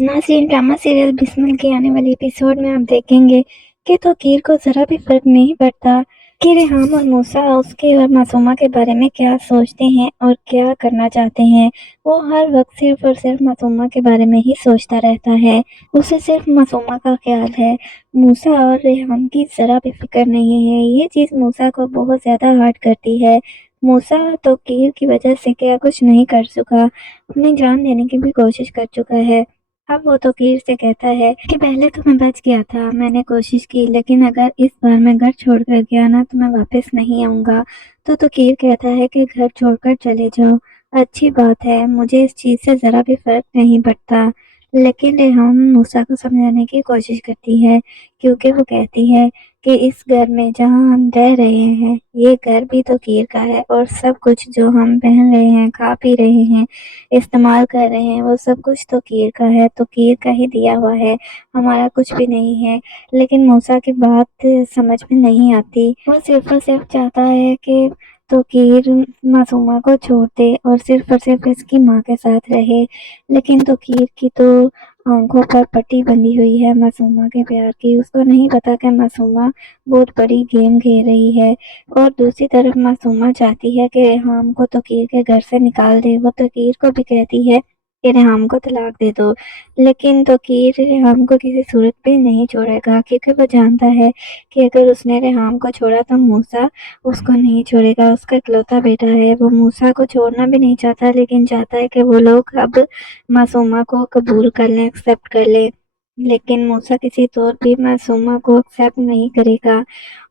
नाज़रीन, drama serial Bismil के आने वाले एपिसोड में आप देखेंगे कि तौकीर को ज़रा भी फ़र्क नहीं पड़ता कि रेहान और मूसा उसके और मासूमा के बारे में क्या सोचते हैं और क्या करना चाहते हैं। वो हर वक्त सिर्फ और सिर्फ मासूमा के बारे में ही सोचता रहता है। उसे सिर्फ मासूमा का ख्याल है। मूसा और रेहान की ज़रा भी फिक्र नहीं है। ये चीज़ मूसा को बहुत ज़्यादा हर्ट करती है। मूसा तौकीर की वजह से क्या कुछ नहीं कर चुका, अपनी जान देने की भी कोशिश कर चुका है। अब वो तौकीर से कहता है कि पहले तो मैं बच गया था, मैंने कोशिश की, लेकिन अगर इस बार मैं घर छोड़कर गया ना तो मैं वापस नहीं आऊँगा। तो तौकीर कहता है कि घर छोड़कर चले जाओ, अच्छी बात है, मुझे इस चीज़ से ज़रा भी फ़र्क नहीं पड़ता। लेकिन रेहान मूसा को समझाने की कोशिश करती है, क्योंकि वो कहती है कि इस घर में जहाँ हम रह रहे हैं, ये घर भी तौकीर का है और सब कुछ जो हम पहन रहे हैं, खा पी रहे हैं, इस्तेमाल कर रहे हैं, वो सब कुछ तौकीर का है, तौकीर का ही दिया हुआ है, हमारा कुछ भी नहीं है। लेकिन मूसा की बात समझ में नहीं आती। वो सिर्फ और सिर्फ चाहता है कि तौकीर मासूमा को छोड़ दे और सिर्फ इसकी माँ के साथ रहे। लेकिन तौकीर की तो आंखों पर पट्टी बंधी हुई है मासूमा के प्यार की। उसको नहीं पता कि मासूमा बहुत बड़ी गेम खेल रही है। और दूसरी तरफ मासूमा चाहती है कि रेहान को तौकीर के घर से निकाल दे। वो तौकीर को भी कहती है कि रेहान को तलाक दे दो, लेकिन तौकीर रेहान को किसी सूरत पे नहीं छोड़ेगा, क्योंकि वो जानता है कि अगर उसने रेहान को छोड़ा तो मूसा उसको नहीं छोड़ेगा। उसका इकलौता बेटा है, वो मूसा को छोड़ना भी नहीं चाहता, लेकिन चाहता है कि वो लोग अब मासूमा को कबूल कर लें, एक्सेप्ट कर लें। लेकिन मूसा किसी तौर भी मासूमा को एक्सेप्ट नहीं करेगा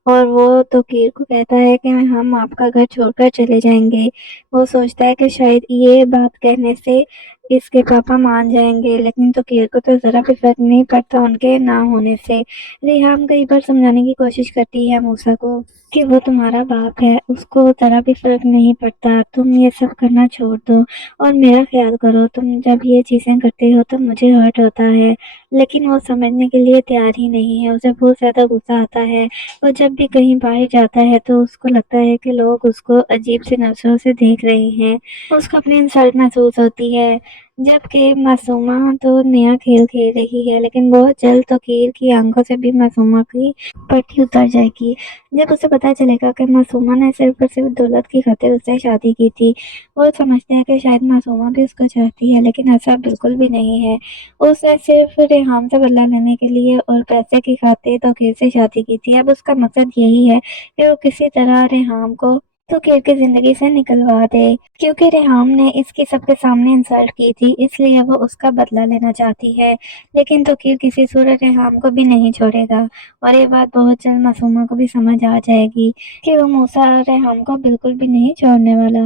और वो तौकीर को कहता है कि हम आपका घर छोड़कर चले जाएंगे। वो सोचता है कि शायद ये बात कहने से इसके पापा मान जाएंगे, लेकिन तौकीर को तो ज़रा भी फर्क नहीं पड़ता उनके ना होने से। रेहान कई बार समझाने की कोशिश करती है मूसा को कि वो तुम्हारा बाप है, उसको ज़रा भी फर्क नहीं पड़ता, तुम ये सब करना छोड़ दो और मेरा ख्याल करो। तुम जब ये चीज़ें करते हो तो मुझे हर्ट होता है, लेकिन वो समझने के लिए तैयार ही नहीं है। उसे बहुत ज़्यादा गुस्सा आता है। वो जब भी कहीं बाहर जाता है तो उसको लगता है कि लोग उसको अजीब सी नज़रों से देख रहे हैं। उसको अपनी इंसल्ट महसूस होती है। जबकि मासूमा तो नया खेल खेल रही है, लेकिन बहुत जल्द तौकीर की आंखों से भी मासूमा की पट्टी उतर जाएगी। जब उसे पता चलेगा कि मासूमा ने सिर्फ और सिर्फ दौलत की खातिर उससे शादी की थी, वो समझते हैं कि शायद मासूमा भी उसको चाहती है, लेकिन ऐसा बिल्कुल भी नहीं है। उसने सिर्फ रेहान से बदला लेने के लिए और पैसे की खातिर तौकीर से शादी की थी। अब उसका मकसद यही है कि वो किसी तरह रेहान को तौकीर की जिंदगी से निकलवा दे, क्योंकि रेहान ने इसकी सबके सामने इंसल्ट की थी, इसलिए वो उसका बदला लेना चाहती है। लेकिन तौकीर किसी सूरत रेहान को भी नहीं छोड़ेगा और ये बात बहुत जल्द मासूमा को भी समझ आ जाएगी कि वो मूसा और रेहान को बिल्कुल भी नहीं छोड़ने वाला।